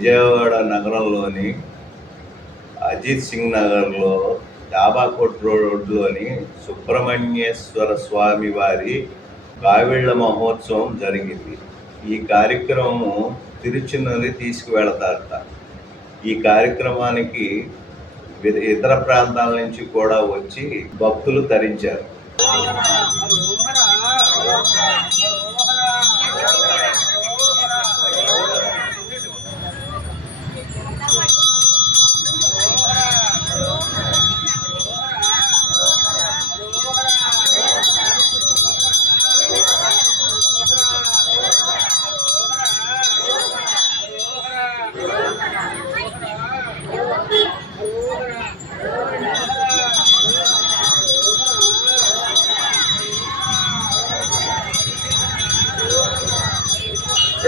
విజయవాడ నగరంలోని అజిత్ సింగ్ నగర్లో డాబాకోట్ రోడ్లోని సుబ్రహ్మణ్యేశ్వర స్వామి వారి కావిళ్ళ మహోత్సవం జరిగింది. ఈ కార్యక్రమం తిరుచునని తీసుకువెళతారట. ఈ కార్యక్రమానికి ఇతర ప్రాంతాల నుంచి కూడా వచ్చి భక్తులు తరించారు.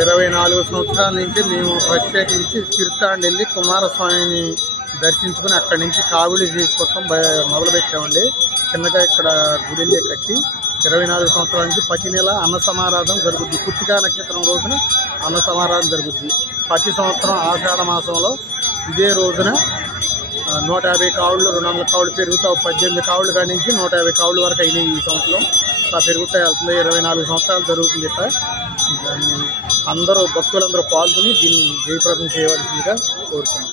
24 సంవత్సరాల నుంచి మేము ప్రత్యేకించి తీర్థాన్ని వెళ్ళి కుమారస్వామిని దర్శించుకుని అక్కడి నుంచి కావిడి తీసుకోవటం మొదలుపెట్టామండి. చిన్నగా ఇక్కడ గుడిని కట్టి 24 సంవత్సరాల నుంచి ప్రతి నెల అన్న సమారాధన జరుగుద్ది. కృత్తికా నక్షత్రం రోజున అన్న సమారాధన జరుగుద్ది. ప్రతి సంవత్సరం ఆషాఢ మాసంలో ఇదే రోజున 150 కావుళ్ళు 200 కావుళ్ళు పెరుగుతాయి. 18 కావుళ్ళు కాడి నుంచి 150 కావుళ్ళ వరకు అయినాయి ఈ సంవత్సరం. అలా పెరుగుతాయి వెళ్తుంది. 24 సంవత్సరాలు జరుగుతుంది. ఇట్లా అందరూ భక్తులందరూ పాల్గొని దీన్ని జయప్రదం చేయవలసిందిగా కోరుతున్నాం.